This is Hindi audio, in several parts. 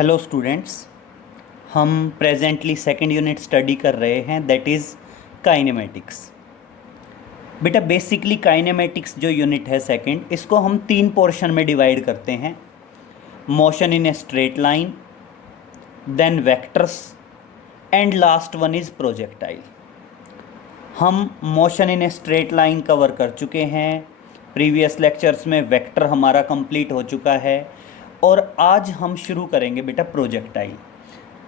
हेलो स्टूडेंट्स, हम प्रेजेंटली सेकंड यूनिट स्टडी कर रहे हैं, दैट इज़ काइनेमेटिक्स। बेटा बेसिकली काइनेमेटिक्स जो यूनिट है सेकंड, इसको हम तीन पोर्शन में डिवाइड करते हैं। Motion in a straight line, then vectors and last one is projectile. हम motion in a straight line cover कर चुके हैं प्रीवियस लेक्चर्स में, वेक्टर हमारा कंप्लीट हो चुका है और आज हम शुरू करेंगे बेटा प्रोजेक्टाइल।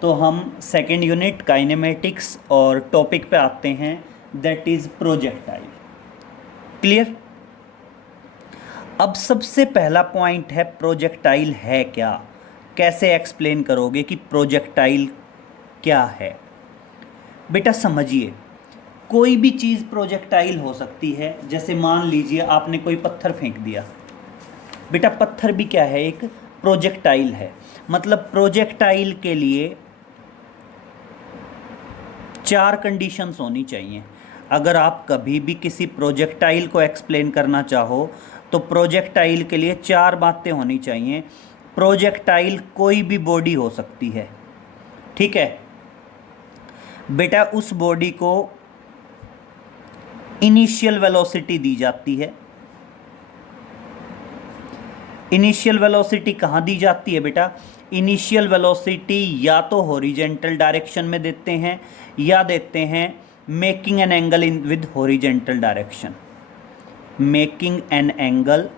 तो हम सेकेंड यूनिट काइनेमेटिक्स और टॉपिक पे आते हैं, दैट इज़ प्रोजेक्टाइल। क्लियर? अब सबसे पहला पॉइंट है प्रोजेक्टाइल है क्या। कैसे एक्सप्लेन करोगे कि प्रोजेक्टाइल क्या है? बेटा समझिए, कोई भी चीज़ प्रोजेक्टाइल हो सकती है। जैसे मान लीजिए आपने कोई पत्थर फेंक दिया, बेटा पत्थर भी क्या है, एक प्रोजेक्टाइल है। मतलब प्रोजेक्टाइल के लिए चार कंडीशंस होनी चाहिए। अगर आप कभी भी किसी प्रोजेक्टाइल को एक्सप्लेन करना चाहो तो प्रोजेक्टाइल के लिए चार बातें होनी चाहिए। प्रोजेक्टाइल कोई भी बॉडी हो सकती है, ठीक है बेटा। उस बॉडी को इनिशियल वेलोसिटी दी जाती है। इनिशियल वेलोसिटी कहाँ दी जाती है बेटा? इनिशियल वेलोसिटी या तो हॉरिजेंटल डायरेक्शन में देते हैं या देते हैं making an angle in with horizontal direction. Making an angle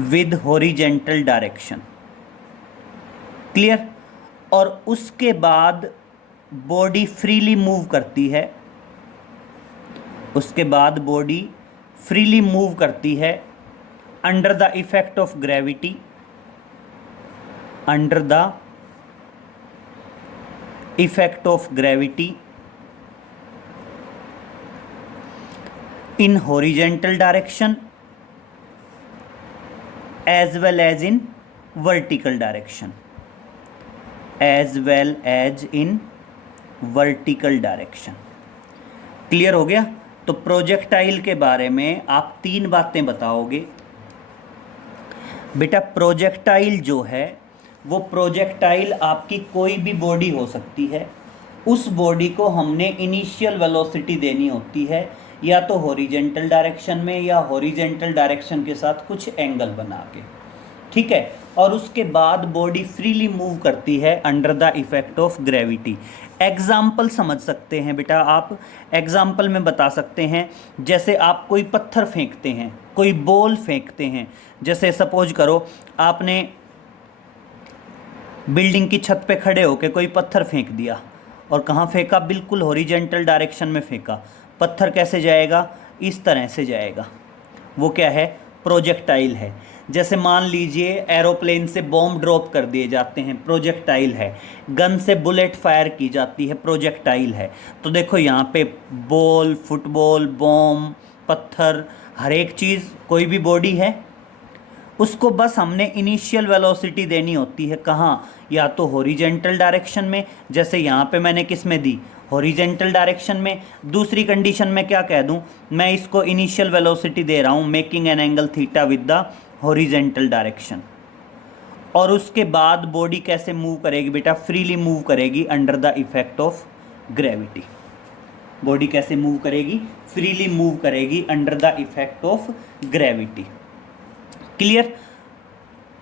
with horizontal direction. Clear? और उसके बाद बॉडी फ्रीली मूव करती है। उसके बाद बॉडी फ्रीली मूव करती है under the effect of gravity. Under the effect of gravity in horizontal direction as well as in vertical direction, as well as in vertical direction। Clear हो गया? तो प्रोजेक्टाइल के बारे में आप तीन बातें बताओगे बेटा। प्रोजेक्टाइल जो है वो प्रोजेक्टाइल आपकी कोई भी बॉडी हो सकती है। उस बॉडी को हमने इनिशियल वेलोसिटी देनी होती है, या तो हॉरिजेंटल डायरेक्शन में या हॉरिजेंटल डायरेक्शन के साथ कुछ एंगल बना के, ठीक है। और उसके बाद बॉडी फ्रीली मूव करती है under the effect of gravity. Example समझ सकते हैं बेटा आप। एग्जाम्पल में बता सकते हैं, जैसे आप कोई पत्थर फेंकते हैं, कोई बॉल फेंकते हैं। जैसे सपोज करो आपने बिल्डिंग की छत पे खड़े होकर कोई पत्थर फेंक दिया, और कहाँ फेंका? बिल्कुल हॉरिजेंटल डायरेक्शन में फेंका। पत्थर कैसे जाएगा? इस तरह से जाएगा। वो क्या है? प्रोजेक्टाइल है। जैसे मान लीजिए एरोप्लेन से बॉम्ब ड्रॉप कर दिए जाते हैं, प्रोजेक्टाइल है। गन से बुलेट फायर की जाती है, प्रोजेक्टाइल है। तो देखो यहाँ पे बॉल, फुटबॉल, बॉम्ब, पत्थर, हर एक चीज़, कोई भी बॉडी है, उसको बस हमने इनिशियल वेलोसिटी देनी होती है। कहाँ? या तो हॉरिजेंटल डायरेक्शन में, जैसे यहाँ पे मैंने किस में दी? हॉरिजेंटल डायरेक्शन में। दूसरी कंडीशन में क्या कह दूँ? मैं इसको इनिशियल वेलोसिटी दे रहा हूँ making an angle theta with the horizontal direction. और उसके बाद बॉडी कैसे मूव करेगी बेटा? फ्रीली मूव करेगी under the effect of gravity. Body कैसे मूव करेगी? फ्रीली मूव करेगी under the effect of gravity. Clear?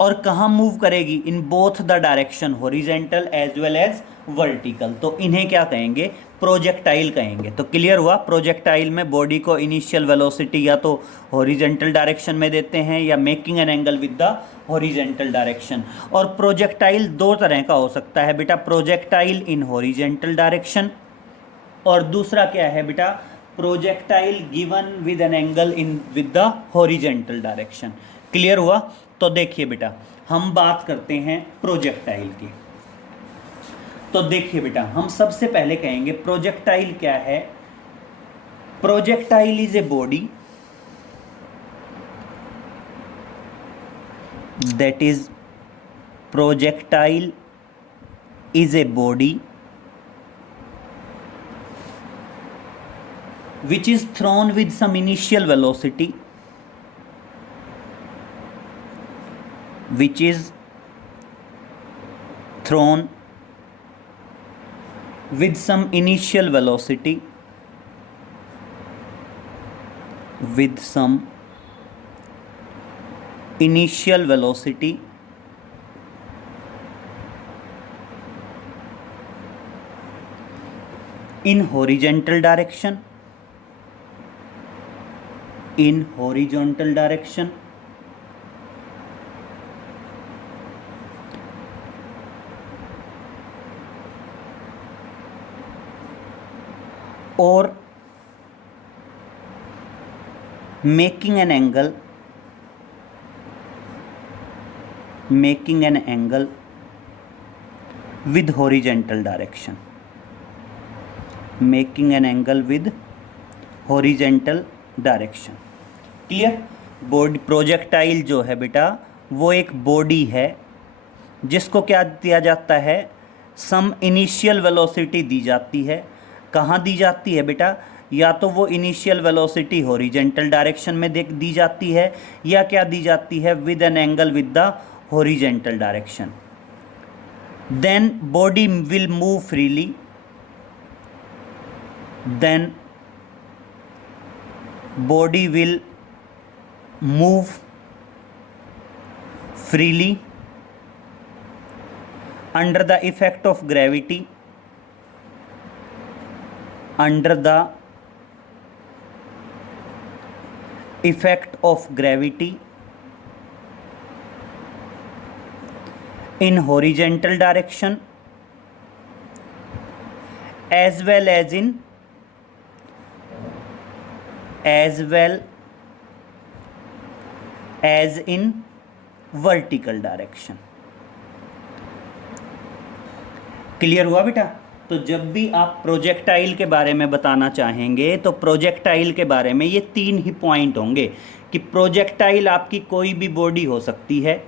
और कहाँ मूव करेगी? In both the direction, horizontal as well as vertical. तो इन्हें क्या कहेंगे? प्रोजेक्टाइल कहेंगे। तो क्लियर हुआ? प्रोजेक्टाइल में बॉडी को इनिशियल वेलोसिटी या तो हॉरिजेंटल डायरेक्शन में देते हैं या making an angle with the horizontal direction. और प्रोजेक्टाइल दो तरह का हो सकता है बेटा, प्रोजेक्टाइल इन हॉरिजेंटल डायरेक्शन, और दूसरा क्या है बेटा? Projectile given with an angle in with the horizontal direction. Clear हुआ? तो देखिए बेटा, हम बात करते हैं प्रोजेक्टाइल की। तो देखिए बेटा, हम सबसे पहले कहेंगे प्रोजेक्टाइल क्या है। Projectile is a body that is projectile is a body which is thrown with some initial velocity, which is thrown with some initial velocity, with some initial velocity in horizontal direction, in horizontal direction, or making an angle, making an angle with horizontal direction, making an angle with horizontal direction. Clear. Body projectile जो है बेटा वो एक बॉडी है जिसको क्या दिया जाता है, सम इनिशियल वेलोसिटी दी जाती है। कहाँ दी जाती है बेटा, या तो वो इनिशियल वेलोसिटी हॉरिजेंटल डायरेक्शन में दी जाती है, या क्या दी जाती है, with an angle with the horizontal direction. Then body will move freely, then body will move freely under the effect of gravity, under the effect of gravity in horizontal direction as well as in vertical direction. Clear हुआ बेटा। तो जब भी आप प्रोजेक्टाइल के बारे में बताना चाहेंगे तो प्रोजेक्टाइल के बारे में ये 3 ही पॉइंट होंगे कि प्रोजेक्टाइल आपकी कोई भी बॉडी हो सकती है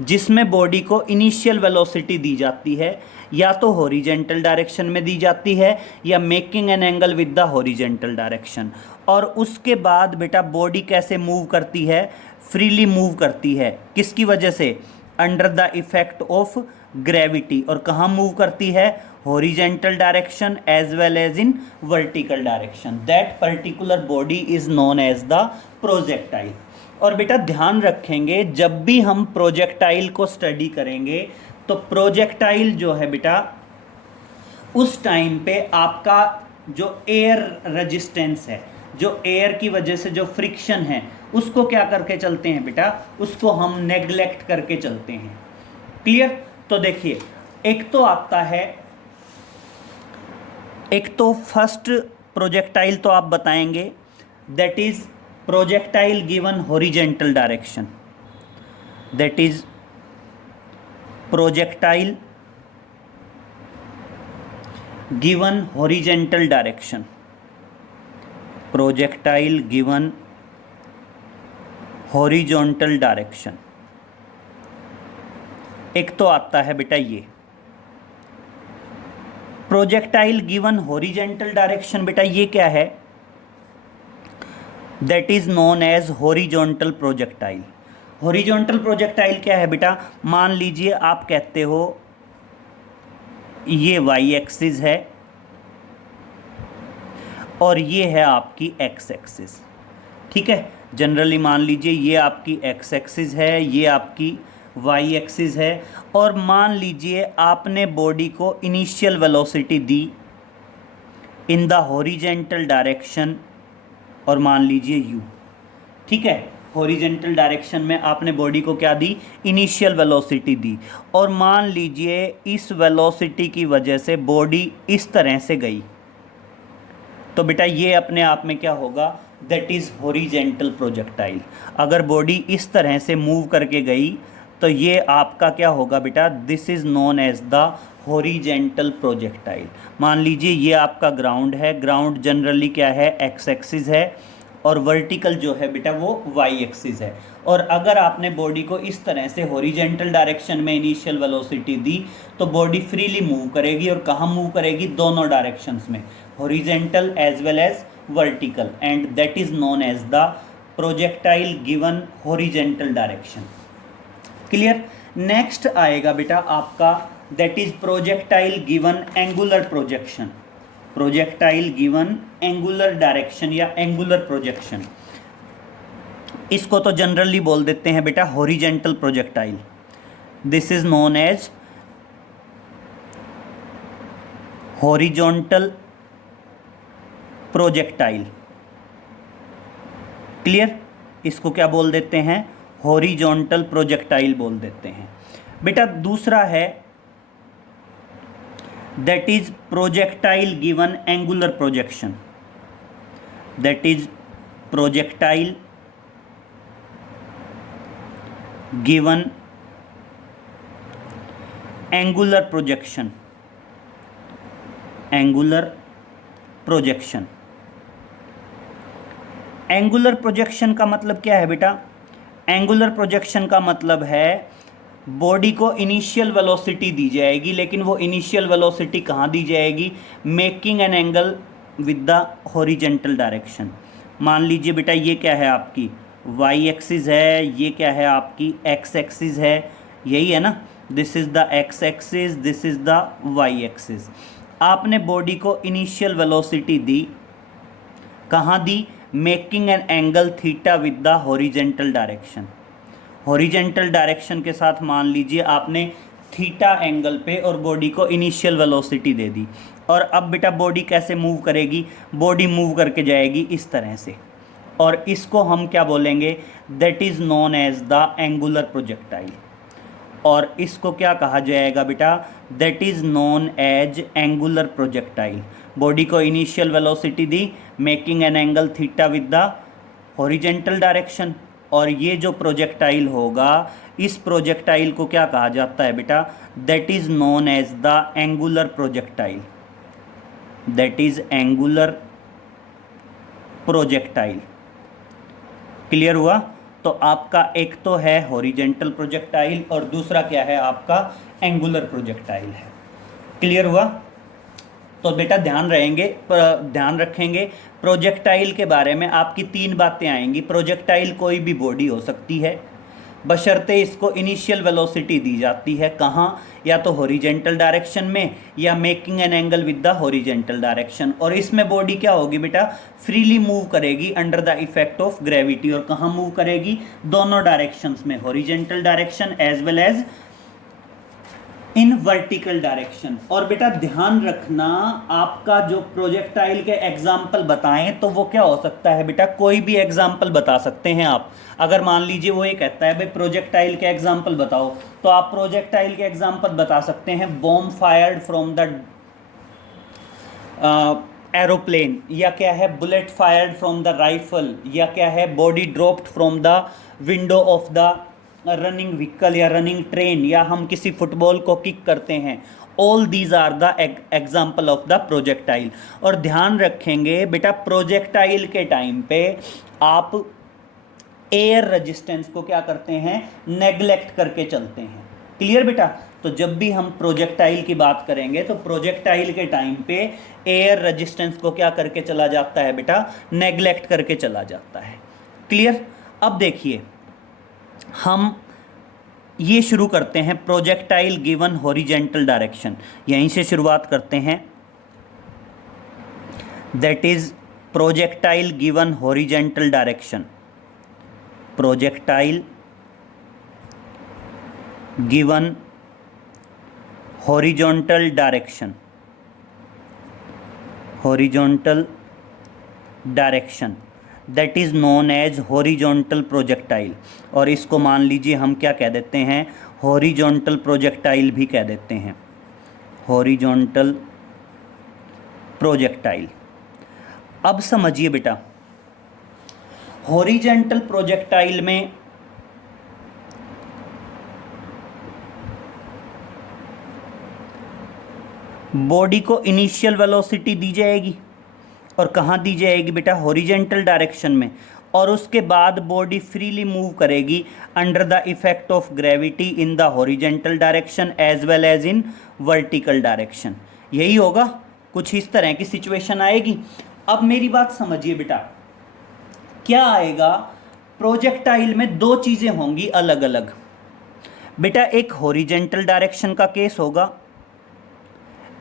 जिसमें बॉडी को इनिशियल वेलोसिटी दी जाती है, या तो हॉरिजेंटल डायरेक्शन में दी जाती है या making an angle with the horizontal direction. और उसके बाद बेटा बॉडी कैसे मूव करती है, फ्रीली मूव करती है। किसकी वजह से, under the effect of gravity. और कहाँ मूव करती है, horizontal direction as well as in vertical direction. That particular body is known as the projectile. और बेटा ध्यान रखेंगे जब भी हम प्रोजेक्टाइल को स्टडी करेंगे तो प्रोजेक्टाइल जो है बेटा उस टाइम पे आपका जो एयर रेजिस्टेंस है, जो एयर की वजह से जो फ्रिक्शन है, उसको क्या करके चलते हैं बेटा, उसको हम नेग्लेक्ट करके चलते हैं। क्लियर। तो देखिए एक तो आता है, एक तो फर्स्ट प्रोजेक्टाइल तो आप बताएंगे that is projectile given horizontal direction, that is projectile given horizontal direction, projectile given horizontal direction। एक तो आता है बेटा ये प्रोजेक्टाइल गिवन हॉरिजेंटल डायरेक्शन। बेटा ये क्या है, that is known as horizontal projectile. Horizontal projectile क्या है बेटा, मान लीजिए आप कहते हो ये वाई एक्सिस है और ये है आपकी एक्स एक्सिस। ठीक है, जनरली मान लीजिए ये आपकी एक्स एक्सिस है, ये आपकी वाई एक्सिस है। और मान लीजिए आपने बॉडी को initial velocity the in the horizontal direction, और मान लीजिए u। ठीक है, हॉरिजॉन्टल डायरेक्शन में आपने बॉडी को क्या दी, इनिशियल वेलोसिटी दी। और मान लीजिए इस वेलोसिटी की वजह से बॉडी इस तरह से गई, तो बेटा ये अपने आप में क्या होगा, दैट इज़ हॉरिजॉन्टल प्रोजेक्टाइल। अगर बॉडी इस तरह से मूव करके गई तो ये आपका क्या होगा बेटा, this is known as the horizontal projectile. मान लीजिए ये आपका ग्राउंड है, ग्राउंड जनरली क्या है, एक्स एक्सिस है, और वर्टिकल जो है बेटा वो वाई एक्सिस है। और अगर आपने बॉडी को इस तरह से हॉरिजेंटल डायरेक्शन में इनिशियल वेलोसिटी दी तो बॉडी फ्रीली मूव करेगी। और कहाँ मूव करेगी, दोनों डायरेक्शंस में, horizontal as well as vertical, and that is known as the projectile given horizontal direction. Clear. Next आएगा बेटा आपका that is projectile given angular projection, projectile given angular direction या एंगुलर प्रोजेक्शन। इसको तो जनरली बोल देते हैं बेटा horizontal projectile. This is known as horizontal projectile. Clear? इसको क्या बोल देते हैं? हॉरिजॉन्टल प्रोजेक्टाइल बोल देते हैं। बेटा दूसरा है that is projectile given angular projection, that is projectile given angular projection, angular projection. Angular projection का मतलब क्या है बेटा? एंगुलर प्रोजेक्शन का मतलब है बॉडी को इनिशियल वेलोसिटी दी जाएगी, लेकिन वो इनिशियल वेलोसिटी कहाँ दी जाएगी? Making an angle with the horizontal direction. मान लीजिए बेटा ये क्या है आपकी वाई एक्सिस है, ये क्या है आपकी एक्स एक्सिस है, यही है ना, this is the X axis, this is the Y axis. आपने बॉडी को इनिशियल वेलोसिटी दी, कहाँ दी? Making an angle theta with the horizontal direction. Horizontal direction के साथ मान लीजिए आपने थीटा एंगल पे और बॉडी को इनिशियल वेलोसिटी दे दी। और अब बेटा बॉडी कैसे मूव करेगी? बॉडी मूव करके जाएगी इस तरह से, और इसको हम क्या बोलेंगे? That is known as the angular projectile. और इसको क्या कहा जाएगा बेटा? That is known as angular projectile. Body को इनिशियल वेलोसिटी दी, making an angle theta with the horizontal direction, और ये जो प्रोजेक्टाइल होगा, इस प्रोजेक्टाइल को क्या कहा जाता है बेटा? That is known as the angular projectile, that is angular projectile. Clear हुआ? तो आपका एक तो है हॉरिजेंटल प्रोजेक्टाइल और दूसरा क्या है आपका? एंगुलर प्रोजेक्टाइल है। क्लियर हुआ? तो बेटा ध्यान रखेंगे प्रोजेक्टाइल के बारे में आपकी 3 बातें आएंगी। प्रोजेक्टाइल कोई भी बॉडी हो सकती है, बशर्ते इसको इनिशियल वेलोसिटी दी जाती है, कहाँ? या तो हॉरिजेंटल डायरेक्शन में या making an angle with the horizontal direction. और इसमें बॉडी क्या होगी बेटा? फ्रीली मूव करेगी under the effect of gravity. और कहाँ मूव करेगी? दोनों डायरेक्शंस में, horizontal direction as well as in vertical direction. और बेटा ध्यान रखना, आपका जो प्रोजेक्टाइल के एग्जाम्पल बताएं तो वो क्या हो सकता है बेटा? कोई भी एग्जाम्पल बता सकते हैं आप। अगर मान लीजिए वो ये कहता है भाई प्रोजेक्टाइल के एग्जाम्पल बताओ, तो आप प्रोजेक्टाइल के एग्जाम्पल बता सकते हैं bomb fired from the aeroplane, या क्या है bullet fired from the rifle, या क्या है body dropped from the window of the running vehicle या रनिंग ट्रेन, या हम किसी फुटबॉल को किक करते हैं। All these are the example of the projectile. और ध्यान रखेंगे बेटा प्रोजेक्टाइल के टाइम पे आप एयर रेजिस्टेंस को क्या करते हैं? नेग्लेक्ट करके चलते हैं। क्लियर बेटा? तो जब भी हम प्रोजेक्टाइल की बात करेंगे तो प्रोजेक्टाइल के टाइम पे एयर रेजिस्टेंस को क्या करके चला जाता है बेटा? नेग्लेक्ट करके चला जाता है। क्लियर? अब देखिए हम ये शुरू करते हैं प्रोजेक्टाइल गिवन हॉरिजेंटल डायरेक्शन, यहीं से शुरुआत करते हैं। That is projectile given horizontal direction, projectile given horizontal direction, horizontal direction that is known as horizontal projectile. और इसको मान लीजिए हम क्या कह देते हैं? हॉरिजॉन्टल प्रोजेक्टाइल भी कह देते हैं, हॉरिजॉन्टल प्रोजेक्टाइल। अब समझिए बेटा हॉरिजॉन्टल प्रोजेक्टाइल में बॉडी को इनिशियल वेलोसिटी दी जाएगी, और कहाँ दी जाएगी बेटा? हॉरिजेंटल डायरेक्शन में। और उसके बाद बॉडी फ्रीली मूव करेगी under the effect of gravity in the horizontal direction as well as in vertical direction. यही होगा, कुछ इस तरह की सिचुएशन आएगी। अब मेरी बात समझिए बेटा, क्या आएगा? प्रोजेक्टाइल में 2 चीज़ें होंगी अलग अलग। बेटा एक हॉरिजेंटल डायरेक्शन का केस होगा,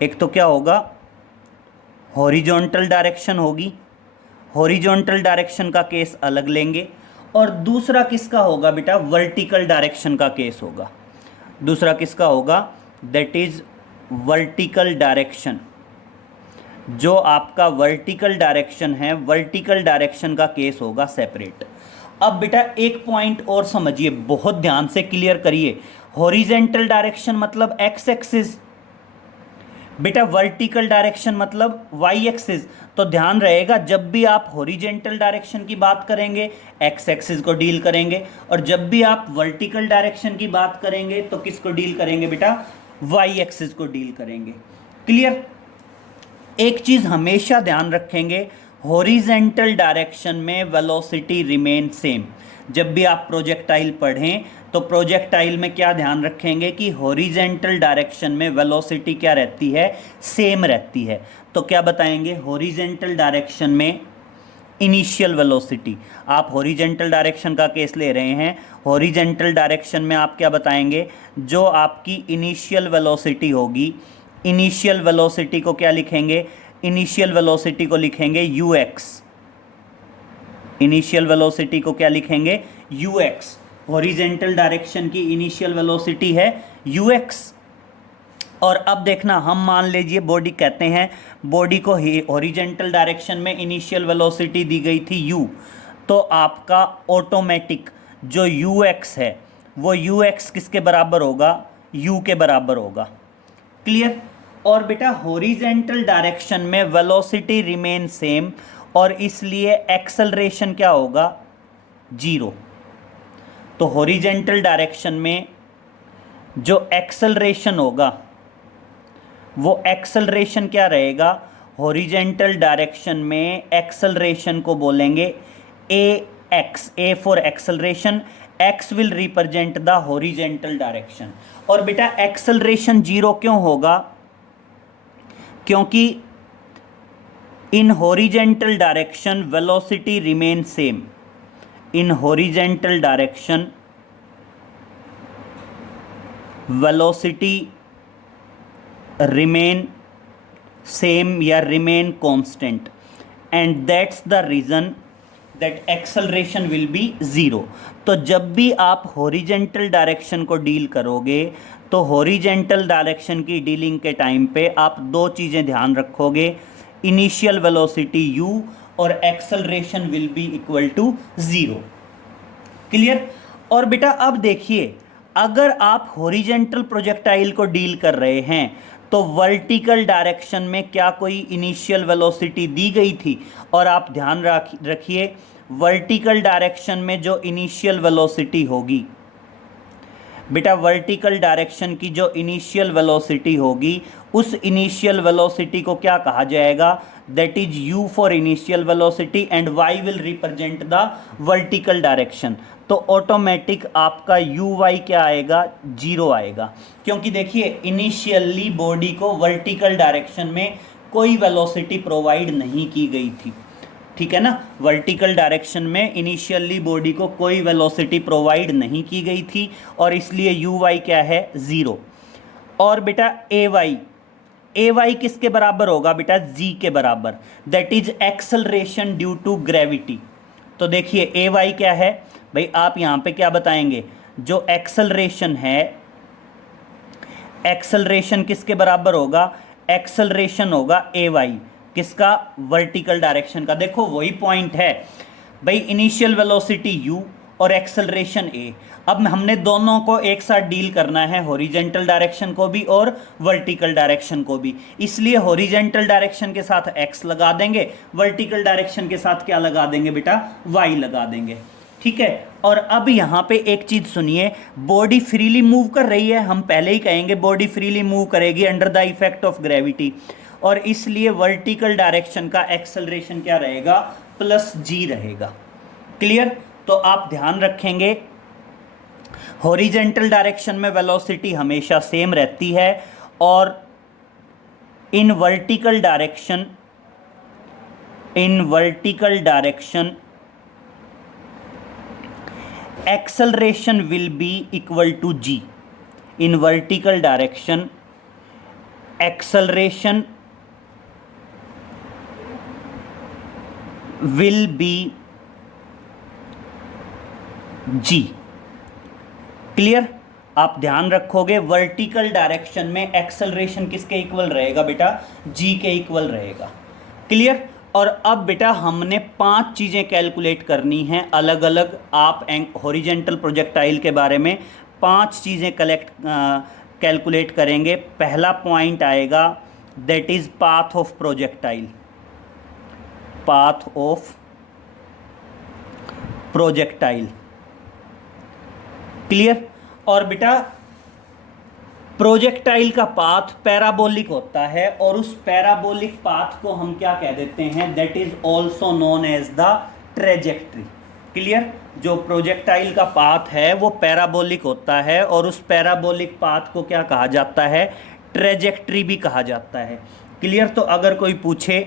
एक तो क्या होगा, हॉरिजॉन्टल डायरेक्शन होगी, हॉरिजॉन्टल डायरेक्शन का केस अलग लेंगे, और दूसरा किसका होगा बेटा, वर्टिकल डायरेक्शन का केस होगा। दूसरा किसका होगा, दैट इज वर्टिकल डायरेक्शन। जो आपका वर्टिकल डायरेक्शन है, वर्टिकल डायरेक्शन का केस होगा सेपरेट। अब बेटा एक पॉइंट और समझिए, बहुत ध्यान से क्लियर करिए। हॉरिजेंटल डायरेक्शन मतलब एक्स एक्सिस, बेटा वर्टिकल डायरेक्शन मतलब वाई एक्सिस। तो ध्यान रहेगा, जब भी आप हॉरिजेंटल डायरेक्शन की बात करेंगे एक्स एक्सिस को डील करेंगे, और जब भी आप वर्टिकल डायरेक्शन की बात करेंगे तो किसको डील करेंगे बेटा, वाई एक्सिस को डील करेंगे। क्लियर। एक चीज हमेशा ध्यान रखेंगे, हॉरिजेंटल डायरेक्शन में वेलोसिटी रिमेन सेम। जब भी आप प्रोजेक्टाइल पढ़ें तो प्रोजेक्टाइल में क्या ध्यान रखेंगे कि हॉरिजेंटल डायरेक्शन में वेलोसिटी क्या रहती है, सेम रहती है। तो क्या बताएंगे, हॉरिजेंटल डायरेक्शन में इनिशियल वेलोसिटी, आप हॉरिजेंटल डायरेक्शन का केस ले रहे हैं, हॉरिजेंटल डायरेक्शन में आप क्या बताएंगे, जो आपकी इनिशियल वेलोसिटी होगी, इनिशियल वेलोसिटी को क्या लिखेंगे, इनिशियल वेलोसिटी को लिखेंगे यू एक्स। इनिशियल वेलोसिटी को क्या लिखेंगे, यू एक्स। हॉरिजेंटल डायरेक्शन की इनिशियल वेलोसिटी है यू एक्स। और अब देखना, हम मान लीजिए बॉडी कहते हैं, बॉडी को हॉरिजेंटल डायरेक्शन में इनिशियल वेलोसिटी दी गई थी u, तो आपका ऑटोमेटिक जो यू एक्स है वो यू एक्स किसके बराबर होगा, u के बराबर होगा। क्लियर। और बेटा हॉरिजेंटल डायरेक्शन में वेलोसिटी रिमेन सेम, और इसलिए एक्सेलरेशन क्या होगा, 0। तो हॉरिजेंटल डायरेक्शन में जो एक्सेलरेशन होगा वो एक्सेलरेशन क्या रहेगा, हॉरिजेंटल डायरेक्शन में एक्सेलरेशन को बोलेंगे A X, A for acceleration, X will represent the horizontal direction. और बेटा एक्सेलरेशन 0 क्यों होगा, क्योंकि in horizontal direction velocity remain same. In horizontal direction velocity remain same या remain constant, and that's the reason that acceleration will be 0। तो जब भी आप हॉरिजेंटल डायरेक्शन को डील करोगे तो हॉरिजेंटल डायरेक्शन की डीलिंग के टाइम पे आप दो चीज़ें ध्यान रखोगे, इनिशियल वेलोसिटी u और acceleration will be equal to 0। Clear. और बेटा अब देखिए, अगर आप हॉरिजेंटल प्रोजेक्टाइल को डील कर रहे हैं तो वर्टिकल डायरेक्शन में क्या कोई इनिशियल वेलोसिटी दी गई थी, और आप ध्यान रखिए वर्टिकल डायरेक्शन में जो इनिशियल वेलोसिटी होगी, बेटा वर्टिकल डायरेक्शन की जो इनिशियल वेलोसिटी होगी उस इनिशियल वेलोसिटी को क्या कहा जाएगा, that is u for initial velocity and y will represent the vertical direction. तो ऑटोमेटिक आपका uy क्या आएगा, 0 आएगा, क्योंकि देखिए इनिशियली बॉडी को वर्टिकल डायरेक्शन में कोई वेलोसिटी प्रोवाइड नहीं की गई थी। ठीक है ना, वर्टिकल डायरेक्शन में इनिशियली बॉडी को कोई वेलोसिटी प्रोवाइड नहीं की गई थी, और इसलिए uy क्या है, 0। और बेटा ay किसके बराबर होगा बेटा, g के बराबर, that is acceleration due to gravity. तो देखिए ay क्या है भाई, आप यहाँ पे क्या बताएंगे, जो एक्सेलरेशन है, एक्सेलरेशन किसके बराबर होगा, एक्सेलरेशन होगा ay, किसका, वर्टिकल डायरेक्शन का। देखो वही पॉइंट है भाई, इनिशियल वेलोसिटी u और एक्सेलरेशन a। अब हमने दोनों को एक साथ डील करना है, हॉरिजेंटल डायरेक्शन को भी और वर्टिकल डायरेक्शन को भी, इसलिए हॉरिजेंटल डायरेक्शन के साथ x लगा देंगे, वर्टिकल डायरेक्शन के साथ क्या लगा देंगे बेटा, y लगा देंगे। ठीक है। और अब यहाँ पे एक चीज़ सुनिए, बॉडी फ्रीली मूव कर रही है, हम पहले ही कहेंगे बॉडी फ्रीली मूव करेगी under the effect of gravity, और इसलिए वर्टिकल डायरेक्शन का एक्सेलरेशन क्या रहेगा, +g रहेगा। क्लियर। तो आप ध्यान रखेंगे हॉरिजेंटल डायरेक्शन में वेलोसिटी हमेशा सेम रहती है, और in vertical direction acceleration will be equal to g। in vertical direction, acceleration will be g। Clear? आप ध्यान रखोगे वर्टिकल डायरेक्शन में एक्सेलरेशन किसके इक्वल रहेगा बेटा? जी के इक्वल रहेगा। क्लियर? और अब बेटा हमने 5 चीज़ें कैलकुलेट करनी हैं अलग अलग। आप हॉरिजेंटल प्रोजेक्टाइल के बारे में 5 चीज़ें कैलकुलेट करेंगे। पहला पॉइंट आएगा that is path of projectile. Path of projectile. Clear? और बेटा प्रोजेक्टाइल का पाथ पैराबोलिक होता है और उस पैराबोलिक पाथ को हम क्या कह देते हैं? That is also known as the trajectory. Clear? जो प्रोजेक्टाइल का पाथ है वो पैराबोलिक होता है और उस पैराबोलिक पाथ को क्या कहा जाता है? ट्रेजेक्ट्री भी कहा जाता है। क्लियर? तो अगर कोई पूछे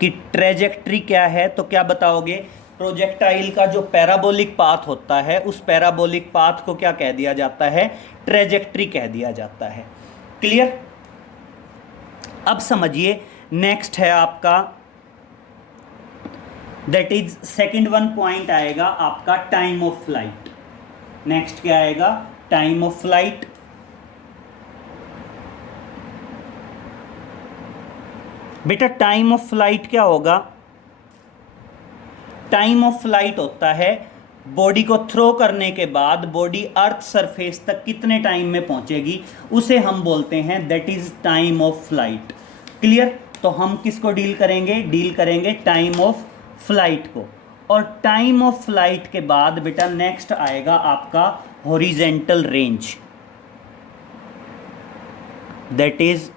कि ट्रेजेक्ट्री क्या है तो क्या बताओगे? प्रोजेक्टाइल का जो पैराबोलिक पाथ होता है उस पैराबोलिक पाथ को क्या कह दिया जाता है? ट्रेजेक्ट्री कह दिया जाता है। क्लियर? अब समझिए नेक्स्ट है आपका that is second one point आएगा आपका टाइम ऑफ फ्लाइट। नेक्स्ट क्या आएगा? Time of flight. बेटा टाइम ऑफ फ्लाइट क्या होगा? टाइम ऑफ फ्लाइट होता है बॉडी को थ्रो करने के बाद बॉडी अर्थ सरफेस तक कितने टाइम में पहुंचेगी, उसे हम बोलते हैं that is time of flight. Clear? तो हम किसको डील करेंगे? डील करेंगे टाइम ऑफ फ्लाइट को। और टाइम ऑफ फ्लाइट के बाद बेटा नेक्स्ट आएगा आपका horizontal range. That is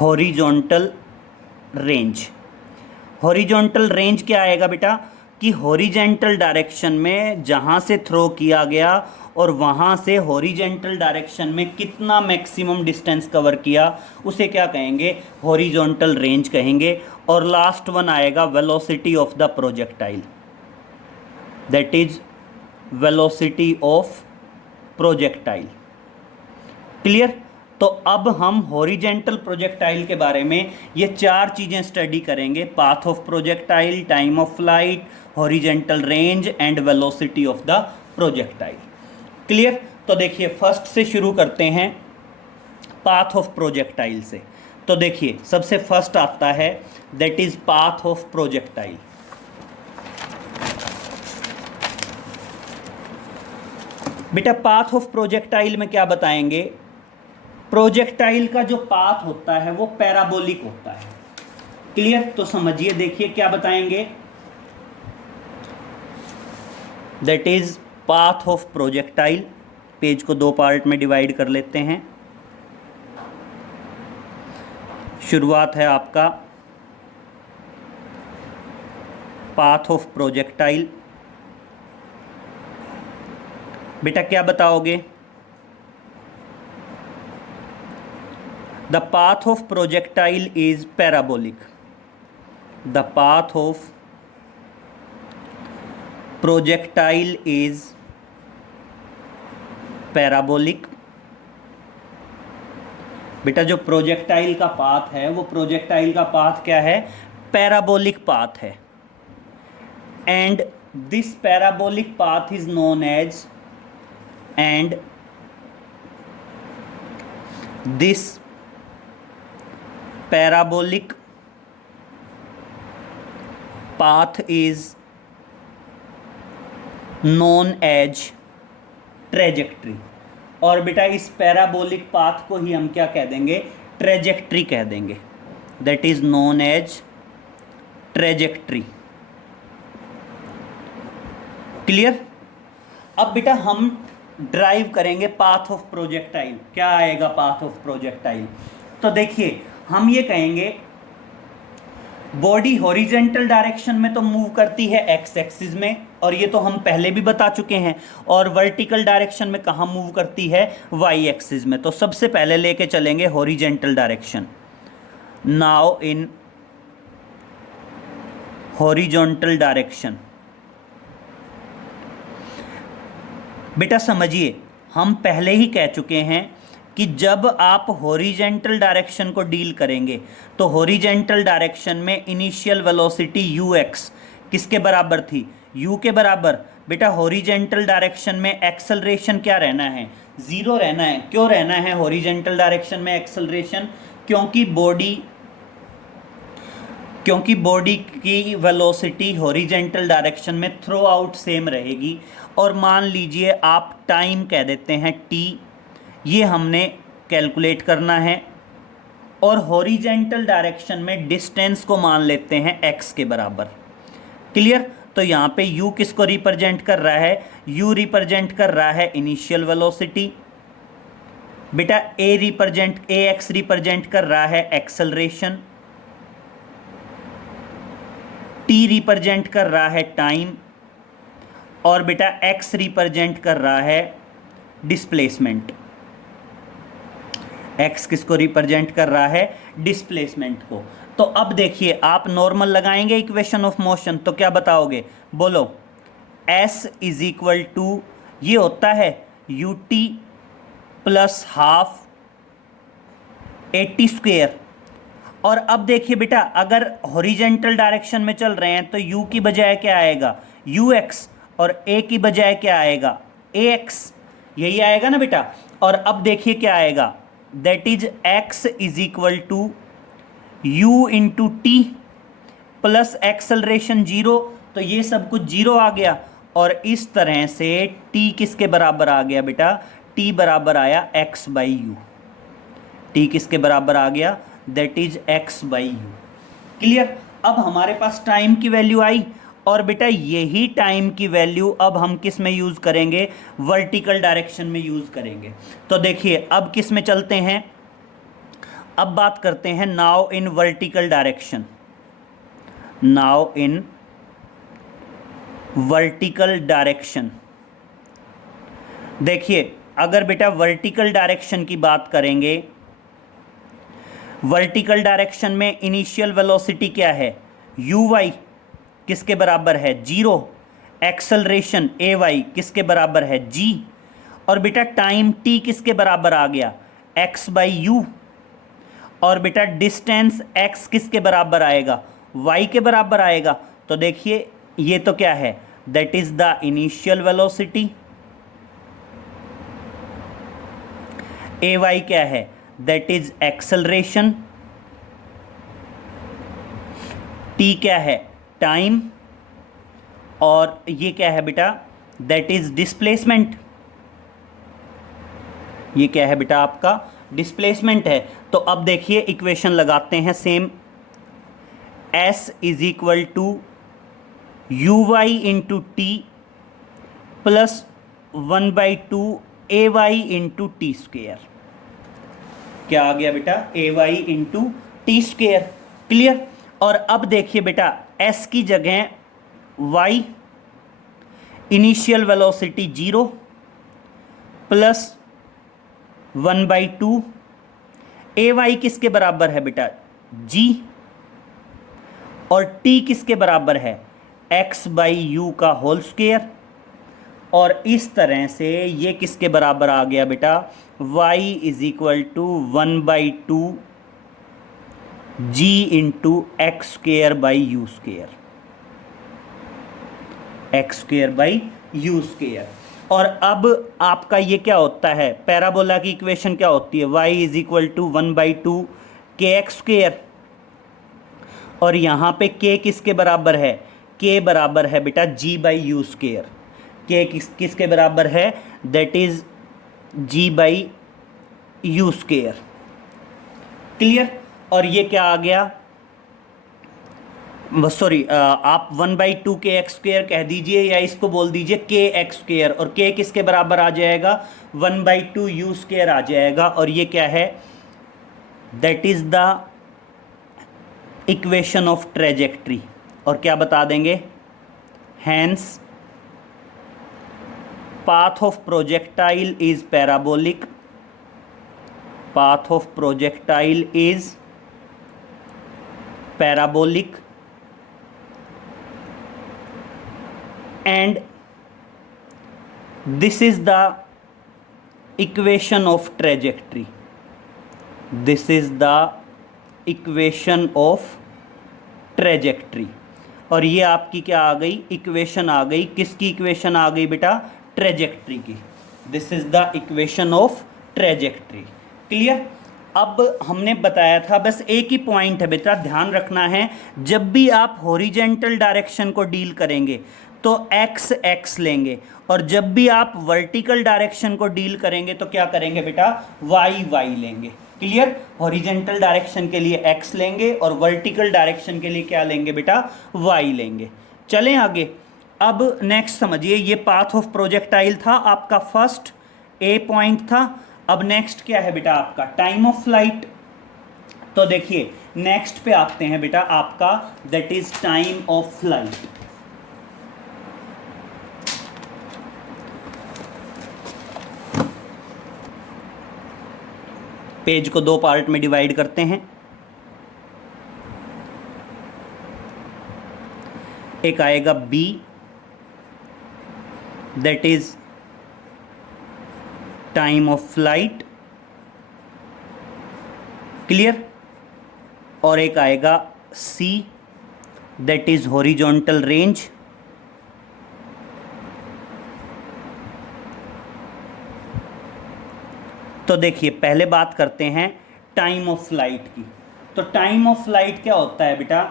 horizontal range. Horizontal range क्या आएगा बेटा? कि हॉरिजॉन्टल डायरेक्शन में जहाँ से थ्रो किया गया और वहाँ से हॉरिजॉन्टल डायरेक्शन में कितना मैक्सिमम डिस्टेंस कवर किया उसे क्या कहेंगे? हॉरिजॉन्टल रेंज कहेंगे। और लास्ट वन आएगा velocity of the projectile. That is velocity of projectile. Clear? तो अब हम हॉरिजेंटल प्रोजेक्टाइल के बारे में ये 4 चीज़ें स्टडी करेंगे। Path of projectile, time of flight, horizontal range and velocity of the projectile. Clear? तो देखिए फर्स्ट से शुरू करते हैं पाथ ऑफ प्रोजेक्टाइल से। तो देखिए सबसे फर्स्ट आता है that is path of projectile. बेटा पाथ ऑफ प्रोजेक्टाइल में क्या बताएंगे? प्रोजेक्टाइल का जो पाथ होता है वो पैराबोलिक होता है। क्लियर? तो समझिए देखिए क्या बताएंगे? That is path of projectile. Page को 2 पार्ट में डिवाइड कर लेते हैं। शुरुआत है आपका पाथ ऑफ प्रोजेक्टाइल। बेटा क्या बताओगे? The path of projectile is parabolic. The path of projectile is parabolic. बेटा जो प्रोजेक्टाइल का पाथ है वो प्रोजेक्टाइल का पाथ क्या है? पैराबोलिक पाथ है। And this parabolic path is known as and this parabolic path is known as trajectory। और बेटा इस पैराबोलिक पाथ को ही हम क्या कह देंगे? ट्रेजेक्ट्री कह देंगे। That is known as trajectory. Clear? अब बेटा हम ड्राइव करेंगे पाथ ऑफ प्रोजेक्टाइल। क्या आएगा पाथ ऑफ प्रोजेक्टाइल? तो देखिए हम ये कहेंगे बॉडी हॉरिजेंटल डायरेक्शन में तो मूव करती है एक्स एक्सिस में, और ये तो हम पहले भी बता चुके हैं। और वर्टिकल डायरेक्शन में कहाँ मूव करती है? वाई एक्सिस में। तो सबसे पहले लेके चलेंगे horizontal direction. Now in horizontal direction बेटा समझिए, हम पहले ही कह चुके हैं कि जब आप हॉरिजेंटल डायरेक्शन को डील करेंगे तो हॉरिजेंटल डायरेक्शन में इनिशियल वेलोसिटी यू एक्स किसके बराबर थी, यू के बराबर। बेटा हॉरिजेंटल डायरेक्शन में एक्सेलरेशन क्या रहना है, ज़ीरो रहना है। क्यों रहना है हॉरिजेंटल डायरेक्शन में एक्सेलरेशन, क्योंकि बॉडी की वेलोसिटी हॉरिजेंटल डायरेक्शन में थ्रू आउट सेम रहेगी। और मान लीजिए आप टाइम कह देते हैं टी, ये हमने कैलकुलेट करना है। और हॉरिजेंटल डायरेक्शन में डिस्टेंस को मान लेते हैं एक्स के बराबर। क्लियर। तो यहाँ पे u किसको रिप्रेजेंट कर रहा है, u रिप्रेजेंट कर रहा है इनिशियल वेलोसिटी। बेटा ए एक्स रिप्रेजेंट कर रहा है एक्सेलरेशन, t रिप्रेजेंट कर रहा है टाइम, और बेटा x रिप्रेजेंट कर रहा है डिस्प्लेसमेंट। x किसको रिप्रेजेंट कर रहा है, डिस्प्लेसमेंट को। तो अब देखिए आप नॉर्मल लगाएंगे इक्वेशन ऑफ मोशन, तो क्या बताओगे, बोलो s इज इक्वल टू, ये होता है ut प्लस हाफ 80 स्क्वेयर। और अब देखिए बेटा अगर हॉरिजेंटल डायरेक्शन में चल रहे हैं तो u की बजाय क्या आएगा, ux, और a की बजाय क्या आएगा, ax, यही आएगा ना बेटा। और अब देखिए क्या आएगा, that is x is equal to u into T plus acceleration zero, तो ये सब कुछ जीरो आ गया। और इस तरह से t किसके बराबर आ गया बेटा, t बराबर आया x बाई यू। t किसके बराबर आ गया, that is x by you. Clear. अब हमारे पास टाइम की वैल्यू आई, और बेटा यही टाइम की वैल्यू अब हम किस में यूज़ करेंगे, वर्टिकल डायरेक्शन में यूज़ करेंगे। तो देखिए अब किस में चलते हैं, अब बात करते हैं now in vertical direction. Now in vertical direction, देखिए अगर बेटा वर्टिकल डायरेक्शन की बात करेंगे, वर्टिकल डायरेक्शन में इनिशियल वेलोसिटी क्या है, यू वाई किसके बराबर है, जीरो। एक्सेलरेशन ए वाई किसके बराबर है, जी। और बेटा टाइम टी किसके बराबर आ गया, एक्स बाई यू। और बेटा डिस्टेंस एक्स किसके बराबर आएगा, वाई के बराबर आएगा। तो देखिए ये तो क्या है, that is the initial velocity, a y क्या है, दैट इज एक्सेलरेशन, टी क्या है, टाइम, और ये क्या है बेटा, दैट इज डिस्प्लेसमेंट। ये क्या है बेटा, आपका डिस्प्लेसमेंट है। तो अब देखिए इक्वेशन लगाते हैं same, s is equal to U Y into T plus 1/2 A Y into T square. क्या आ गया बेटा, A Y into T square. Clear. और अब देखिए बेटा s की जगह y, initial velocity zero plus 1/2, A Y किसके बराबर है बेटा, g, और t किसके बराबर है, x बाई यू का होल स्क्वेयर। और इस तरह से ये किसके बराबर आ गया बेटा, y is equal to 1/2 g into x square by u square, x square by u square. और अब आपका ये क्या होता है, पैराबोला की इक्वेशन क्या होती है, y इज इक्वल टू 1/2 के एक्स स्क्वेयर। और यहाँ पे k किसके बराबर है, k बराबर है बेटा g by u square. k किसके बराबर है, that is g by u square. Clear. और ये क्या आ गया, सॉरी आप 1/2 के एक्स स्क्वेयर कह दीजिए, या इसको बोल दीजिए के एक्स स्क्वेयर। और k किसके बराबर आ जाएगा, 1/2 यू स्क्वेयर आ जाएगा। और ये क्या है, that is the equation of trajectory. और क्या बता देंगे, hence path of projectile is parabolic, path of projectile is parabolic and this is the equation of trajectory, this is the equation of trajectory. और ये आपकी क्या आ गई, इक्वेशन आ गई, किसकी इक्वेशन आ गई बेटा, ट्रेजेक्ट्री की। This is the equation of trajectory. Clear. अब हमने बताया था, बस एक ही पॉइंट है बेटा ध्यान रखना है, जब भी आप हॉरिजेंटल डायरेक्शन को डील करेंगे तो एक्स एक्स लेंगे, और जब भी आप वर्टिकल डायरेक्शन को डील करेंगे तो क्या करेंगे बेटा, वाई वाई लेंगे। क्लियर। हॉरिजेंटल डायरेक्शन के लिए एक्स लेंगे और वर्टिकल डायरेक्शन के लिए क्या लेंगे बेटा, वाई लेंगे। चलें आगे। अब नेक्स्ट समझिए, ये पाथ ऑफ प्रोजेक्टाइल था आपका, फर्स्ट ए पॉइंट था। अब नेक्स्ट क्या है बेटा आपका, टाइम ऑफ फ्लाइट। तो देखिए नेक्स्ट पे आते हैं बेटा आपका, that is time of flight. Page को दो पार्ट में डिवाइड करते हैं। एक आएगा b, that is time of flight. Clear. और एक आएगा c, that is horizontal range. तो देखिए पहले बात करते हैं टाइम ऑफ फ्लाइट की। तो टाइम ऑफ फ्लाइट क्या होता है बेटा,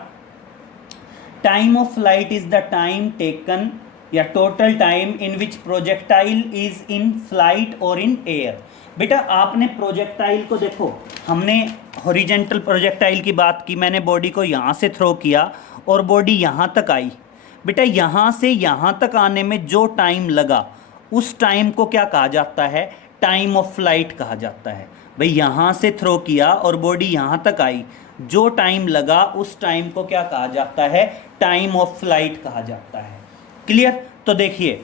time of flight is the time taken या total time in which projectile is in flight और इन एयर। बेटा आपने प्रोजेक्टाइल को देखो, हमने हॉरिजेंटल प्रोजेक्टाइल की बात की, मैंने बॉडी को यहाँ से थ्रो किया और बॉडी यहाँ तक आई। बेटा यहाँ से यहाँ तक आने में जो टाइम लगा उस टाइम को क्या कहा जाता है, टाइम ऑफ फ्लाइट कहा जाता है। भाई यहाँ से थ्रो किया और बॉडी यहाँ तक आई, जो टाइम लगा उस टाइम को क्या कहा जाता है, टाइम ऑफ फ्लाइट कहा जाता है। क्लियर। तो देखिए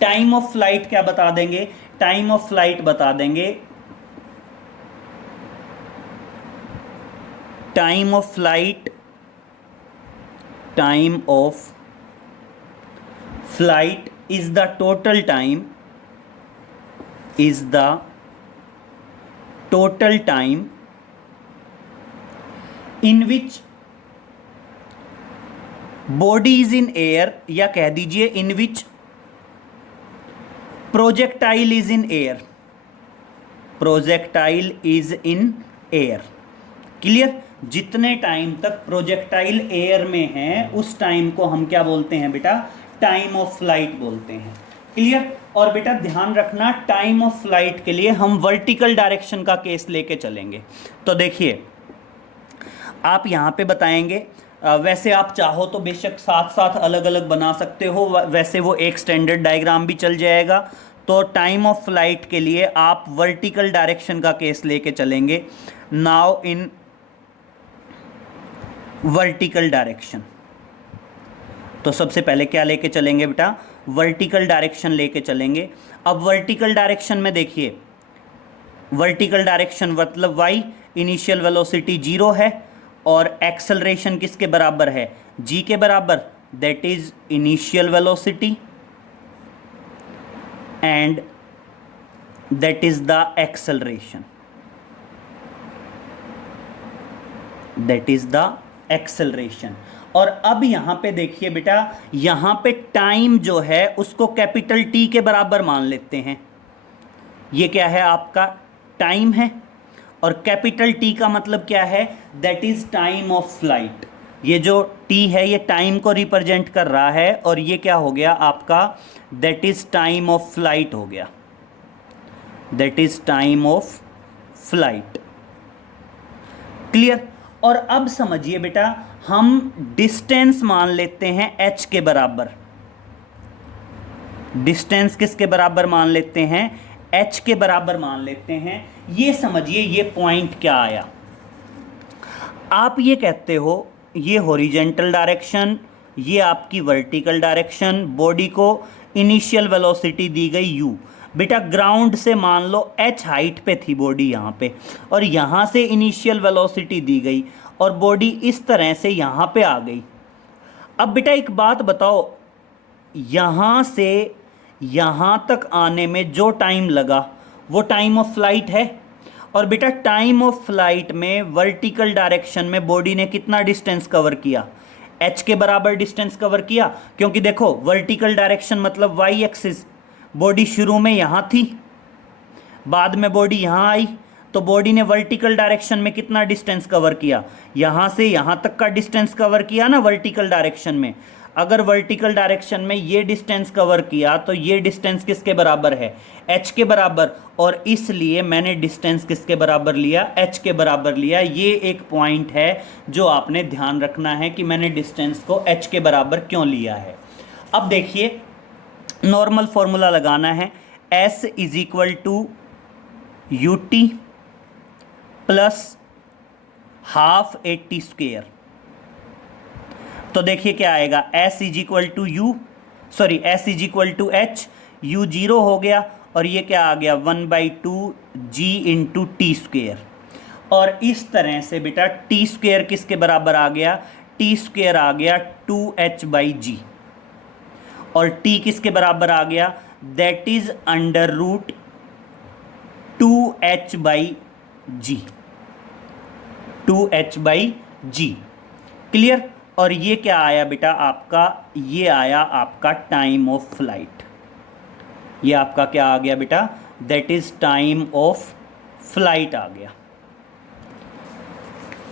टाइम ऑफ फ्लाइट क्या बता देंगे, टाइम ऑफ फ्लाइट बता देंगे, time of flight, time of flight is the total time, is the total time in which body is in air, या कह दीजिए in which projectile is in air, projectile is in air। Clear. जितने टाइम तक प्रोजेक्टाइल एयर में है उस टाइम को हम क्या बोलते हैं बेटा, टाइम ऑफ फ्लाइट बोलते हैं। क्लियर। और बेटा ध्यान रखना, टाइम ऑफ फ्लाइट के लिए हम वर्टिकल डायरेक्शन का केस लेके चलेंगे। तो देखिए आप यहाँ पे बताएंगे, वैसे आप चाहो तो बेशक साथ साथ अलग अलग बना सकते हो, वैसे वो एक स्टैंडर्ड डायग्राम भी चल जाएगा। तो टाइम ऑफ फ्लाइट के लिए आप वर्टिकल डायरेक्शन का केस लेके चलेंगे। नाउ इन वर्टिकल डायरेक्शन, तो सबसे पहले क्या लेके चलेंगे बेटा, वर्टिकल डायरेक्शन लेके चलेंगे। अब वर्टिकल डायरेक्शन में देखिए, वर्टिकल डायरेक्शन मतलब वाई, इनिशियल वेलोसिटी 0 है और एक्सेलरेशन किसके बराबर है, जी के बराबर, that is initial velocity and that is the acceleration, that is the acceleration. और अब यहाँ पे देखिए बेटा, यहाँ पे टाइम जो है उसको कैपिटल टी के बराबर मान लेते हैं। ये क्या है आपका, टाइम है, और कैपिटल टी का मतलब क्या है, that is time of flight. ये जो टी है ये टाइम को रिप्रेजेंट कर रहा है, और ये क्या हो गया आपका, that is time of flight हो गया, that is time of flight. Clear. और अब समझिए बेटा, हम डिस्टेंस मान लेते हैं h के बराबर। डिस्टेंस किसके बराबर मान लेते हैं, h के बराबर मान लेते हैं। ये समझिए ये पॉइंट क्या आया, आप ये कहते हो ये हॉरिजेंटल डायरेक्शन, ये आपकी वर्टिकल डायरेक्शन, बॉडी को इनिशियल वेलोसिटी दी गई u। बेटा ग्राउंड से मान लो h हाइट पे थी बॉडी यहाँ पे, और यहाँ से इनिशियल वेलोसिटी दी गई और बॉडी इस तरह से यहाँ पे आ गई। अब बेटा एक बात बताओ, यहाँ से यहाँ तक आने में जो टाइम लगा वो टाइम ऑफ फ्लाइट है। और बेटा टाइम ऑफ फ्लाइट में वर्टिकल डायरेक्शन में बॉडी ने कितना डिस्टेंस कवर किया, h के बराबर डिस्टेंस कवर किया। क्योंकि देखो वर्टिकल डायरेक्शन मतलब वाई एक्सिस, बॉडी शुरू में यहाँ थी, बाद में बॉडी यहाँ आई, तो बॉडी ने वर्टिकल डायरेक्शन में कितना डिस्टेंस कवर किया, यहाँ से यहाँ तक का डिस्टेंस कवर किया ना वर्टिकल डायरेक्शन में। अगर वर्टिकल डायरेक्शन में ये डिस्टेंस कवर किया तो ये डिस्टेंस किसके बराबर है, h के बराबर। और इसलिए मैंने डिस्टेंस किसके बराबर लिया, h के बराबर लिया। ये एक पॉइंट है जो आपने ध्यान रखना है कि मैंने डिस्टेंस को h के बराबर क्यों लिया है। अब देखिए नॉर्मल फॉर्मूला लगाना है, s is equal to u t plus half 80 square. तो देखिए क्या आएगा, s is equal to u, sorry s is equal to h, u zero हो गया और ये क्या आ गया 1/2 g इंटू टी स्क्वेयर। और इस तरह से बेटा टी स्क्वेयर किसके बराबर आ गया, टी स्क्वेयर आ गया 2h/g। और t किसके बराबर आ गया, that is under root 2h/g, 2h/g। Clear. और ये क्या आया बेटा आपका, ये आया आपका टाइम ऑफ फ्लाइट। ये आपका क्या आ गया बेटा, that is time of flight आ गया।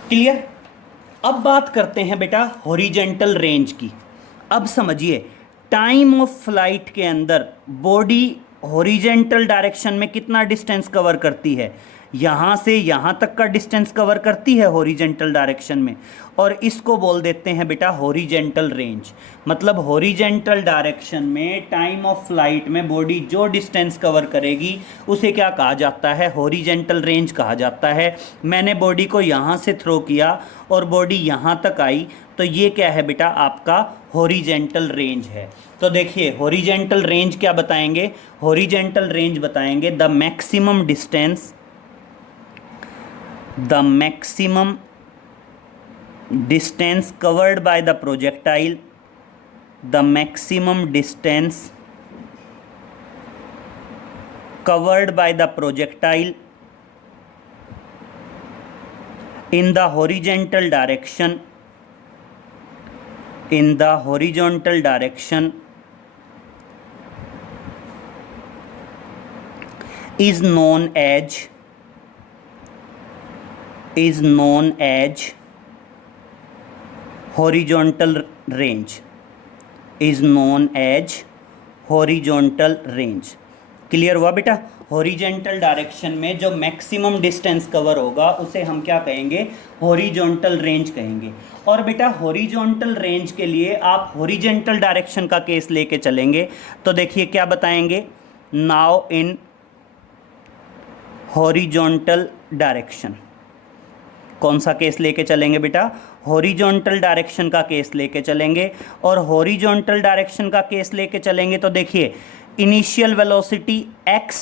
क्लियर। अब बात करते हैं बेटा हॉरिजेंटल रेंज की। अब समझिए टाइम ऑफ फ्लाइट के अंदर बॉडी हॉरिजेंटल डायरेक्शन में कितना डिस्टेंस कवर करती है, यहाँ से यहाँ तक का डिस्टेंस कवर करती है हॉरिजेंटल डायरेक्शन में। और इसको बोल देते हैं बेटा हॉरिजेंटल रेंज। मतलब हॉरिजेंटल डायरेक्शन में टाइम ऑफ फ्लाइट में बॉडी जो डिस्टेंस कवर करेगी उसे क्या कहा जाता है, हॉरिजेंटल रेंज कहा जाता है। मैंने बॉडी को यहाँ से थ्रो किया और बॉडी यहाँ तक आई, तो ये क्या है बेटा आपका हॉरिजेंटल रेंज है। तो देखिए हॉरिजेंटल रेंज क्या बताएंगे, हॉरिजेंटल रेंज बताएंगे the maximum distance, the maximum distance covered by the projectile, the maximum distance covered by the projectile in the horizontal direction, in the horizontal direction is known as horizontal range, is known as horizontal range। Clear हुआ बेटा। हॉरिजेंटल डायरेक्शन में जो मैक्सिमम डिस्टेंस कवर होगा उसे हम क्या कहेंगे, हॉरिजॉन्टल रेंज कहेंगे। और बेटा हॉरिजॉन्टल रेंज के लिए आप हॉरिजेंटल डायरेक्शन का केस लेके चलेंगे तो देखिए क्या बताएंगे, नाउ इन हॉरिजॉन्टल डायरेक्शन। कौन सा केस लेके चलेंगे बेटा, हॉरिजॉन्टल डायरेक्शन का केस लेके चलेंगे। और हॉरिजॉन्टल डायरेक्शन का केस लेके चलेंगे तो देखिए इनिशियल वेलोसिटी x,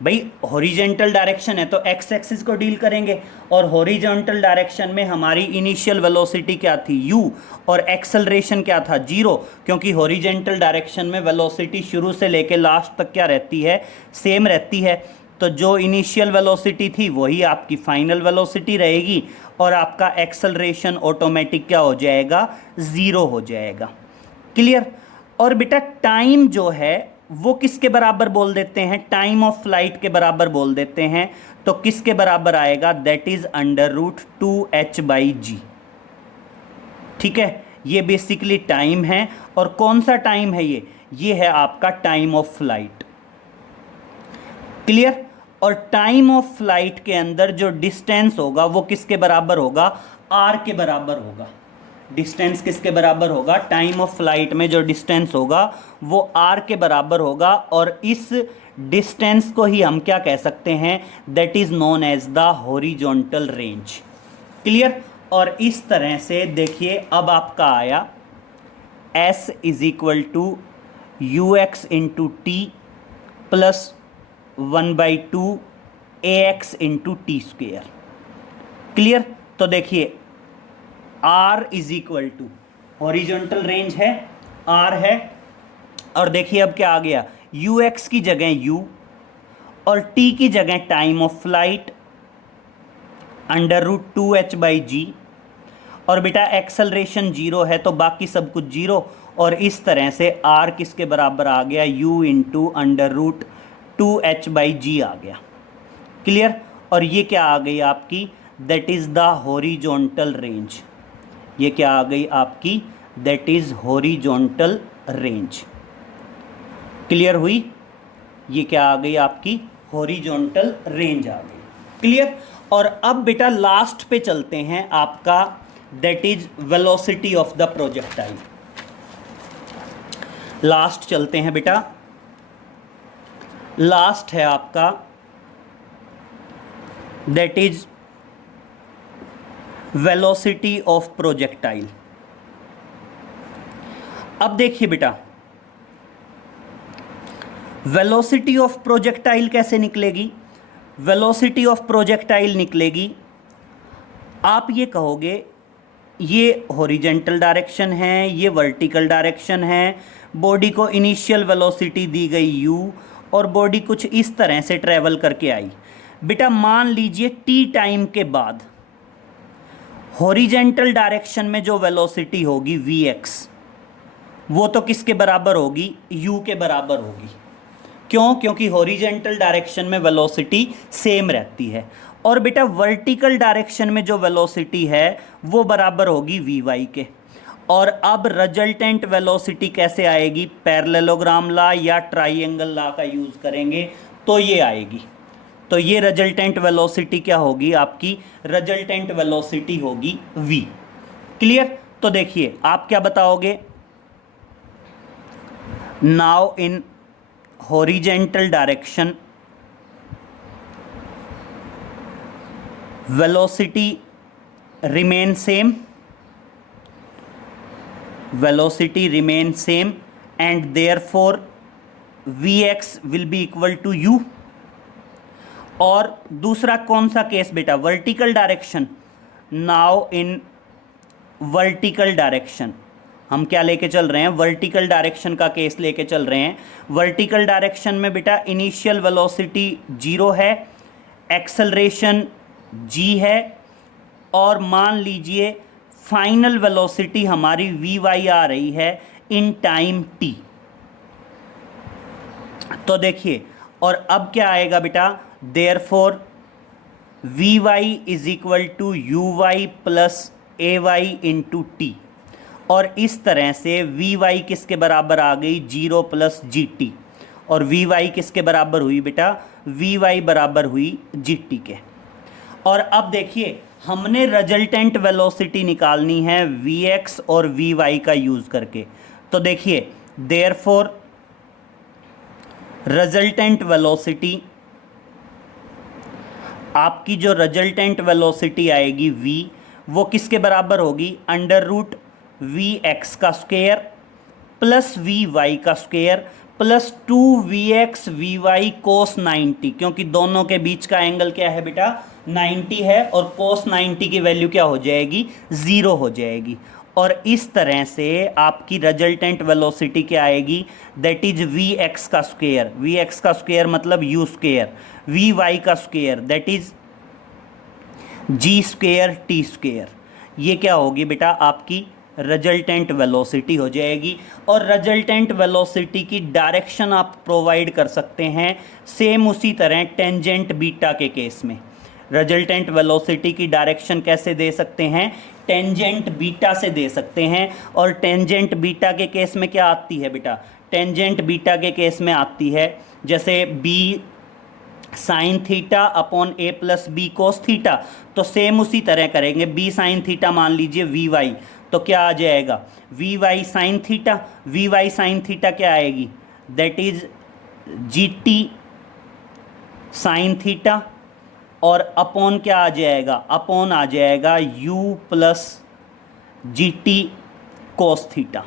भाई हॉरिजॉन्टल डायरेक्शन है तो x एक्सिस को डील करेंगे। और हॉरिजॉन्टल डायरेक्शन में हमारी इनिशियल वेलोसिटी क्या थी u, और एक्सेलरेशन क्या था 0, क्योंकि हॉरिजॉन्टल डायरेक्शन में वेलोसिटी शुरू से लेके लास्ट तक क्या रहती है, सेम रहती है। तो जो इनिशियल वेलोसिटी थी वही आपकी फाइनल वेलोसिटी रहेगी और आपका एक्सेलरेशन ऑटोमेटिक क्या हो जाएगा, 0 हो जाएगा। क्लियर। और बेटा टाइम जो है वो किसके बराबर बोल देते हैं, टाइम ऑफ फ्लाइट के बराबर बोल देते हैं। तो किसके बराबर आएगा, that is under root 2h/g। ठीक है, ये बेसिकली टाइम है। और कौन सा टाइम है ये है आपका टाइम ऑफ फ्लाइट। क्लियर। और टाइम ऑफ फ्लाइट के अंदर जो डिस्टेंस होगा वो किसके बराबर होगा, r के बराबर होगा। डिस्टेंस किसके बराबर होगा, टाइम ऑफ फ्लाइट में जो डिस्टेंस होगा वो r के बराबर होगा। और इस डिस्टेंस को ही हम क्या कह सकते हैं, that is known as the horizontal range. Clear. और इस तरह से देखिए अब आपका आया s is equal to u x into T plus 1/2 ax into T square. Clear. तो देखिए r is equal to horizontal range है, r है और देखिए अब क्या आ गया, यू एक्स की जगह यू और टी की जगह टाइम ऑफ फ्लाइट √2h/g। और बेटा एक्सेलरेशन जीरो है तो बाकी सब कुछ जीरो, और इस तरह से आर किसके बराबर आ गया, u इंटू √2h/g आ गया। क्लियर। और ये क्या आ गई आपकी, that is the horizontal range. ये क्या आ गई आपकी, that is horizontal range. Clear हुई। ये क्या आ गई आपकी, हॉरिजॉन्टल रेंज आ गई। क्लियर। और अब बेटा लास्ट पे चलते हैं आपका, that is velocity of the projectile. Last चलते हैं बेटा, लास्ट है आपका that is velocity of projectile. अब देखिए बेटा, वेलोसिटी ऑफ प्रोजेक्टाइल कैसे निकलेगी। वेलोसिटी ऑफ प्रोजेक्टाइल निकलेगी, आप ये कहोगे ये हॉरिजॉन्टल डायरेक्शन है, ये वर्टिकल डायरेक्शन है, बॉडी को इनिशियल वेलोसिटी दी गई u और बॉडी कुछ इस तरह से ट्रेवल करके आई। बेटा मान लीजिए t टाइम के बाद हॉरिजॉन्टल डायरेक्शन में जो वेलोसिटी होगी vx, वो तो किसके बराबर होगी, u के बराबर होगी। क्यों, क्योंकि हॉरिजॉन्टल डायरेक्शन में वेलोसिटी सेम रहती है। और बेटा वर्टिकल डायरेक्शन में जो वेलोसिटी है वो बराबर होगी vy के। और अब रिजल्टेंट वेलोसिटी कैसे आएगी, पैरेललोग्राम लॉ या ट्राइंगल लॉ का यूज़ करेंगे तो ये आएगी। तो ये रिजल्टेंट वेलोसिटी क्या होगी आपकी, रिजल्टेंट वेलोसिटी होगी v। क्लियर। तो देखिए आप क्या बताओगे, now in horizontal direction velocity remain same, velocity remain same and therefore vx will be equal to u। और दूसरा कौन सा केस बेटा, vertical direction. Now in vertical direction हम क्या लेके चल रहे हैं, वर्टिकल डायरेक्शन का केस लेके चल रहे हैं। वर्टिकल डायरेक्शन में बेटा इनिशियल वेलोसिटी जीरो है, एक्सेलरेशन g है, और मान लीजिए फाइनल वेलोसिटी हमारी vy आ रही है इन टाइम t। तो देखिए, और अब क्या आएगा बेटा, therefore vy is equal to uy plus ay into t. और इस तरह से vy किसके बराबर आ गई, 0 प्लस gt। और vy किसके बराबर हुई बेटा, vy बराबर हुई gt के। और अब देखिए हमने रिजल्टेंट वेलोसिटी निकालनी है vx और vy का यूज़ करके। तो देखिए देयरफॉर रिजल्टेंट वेलोसिटी, आपकी जो रिजल्टेंट वेलोसिटी आएगी v, वो किसके बराबर होगी, √vx का स्क्वायर प्लस vy का स्क्वायर प्लस 2vx vy कोस 90, क्योंकि दोनों के बीच का एंगल क्या है बेटा, 90 है, और कोस 90 की वैल्यू क्या हो जाएगी, 0 हो जाएगी। और इस तरह से आपकी रिजल्टेंट वेलोसिटी क्या आएगी, दैट इज vx का स्क्वायर, vx का स्क्वायर मतलब u स्क्वायर, vy का square that is g square t square. ये क्या होगी बेटा, आपकी रिजल्टेंट वेलोसिटी हो जाएगी। और रिजल्टेंट वेलोसिटी की डायरेक्शन आप प्रोवाइड कर सकते हैं सेम उसी तरह टेंजेंट बीटा के केस में। रिजल्टेंट वेलोसिटी की डायरेक्शन कैसे दे सकते हैं, टेंजेंट बीटा से दे सकते हैं। और टेंजेंट बीटा के केस में क्या आती है बेटा, टेंजेंट बीटा के केस में आती है जैसे b sine theta upon a plus b cos theta. तो सेम उसी तरह करेंगे, b साइन थीटा मान लीजिए vy, तो क्या आ जाएगा, vy sine theta, vy sine theta क्या आएगी, that is gt sine theta, और अपॉन क्या आ जाएगा, अपॉन आ जाएगा u plus gt cos theta,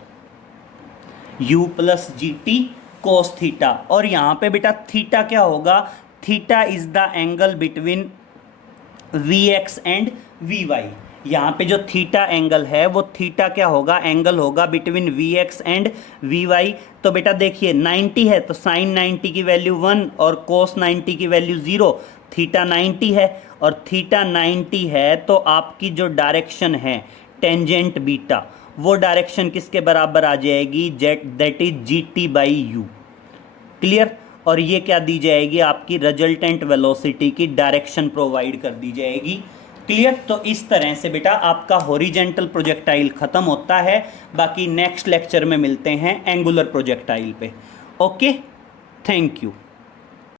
u plus gt cos theta. और यहाँ पे बेटा थीटा क्या होगा, theta is the angle between vx and vy। यहाँ पे जो थीटा एंगल है वो थीटा क्या होगा, एंगल होगा between v x and v y. तो बेटा देखिए 90 है तो साइन 90 की वैल्यू 1 और कोस 90 की वैल्यू 0। थीटा 90 है और थीटा 90 है तो आपकी जो डायरेक्शन है टेंजेंट बीटा, वो डायरेक्शन किसके बराबर आ जाएगी, jet that is G T by you. Clear. और ये क्या दी जाएगी, आपकी रिजल्टेंट वेलोसिटी की डायरेक्शन प्रोवाइड कर दी जाएगी। क्लियर। तो इस तरह से बेटा आपका हॉरिजेंटल प्रोजेक्टाइल खत्म होता है। बाकी नेक्स्ट लेक्चर में मिलते हैं एंगुलर प्रोजेक्टाइल पे। Okay, thank you.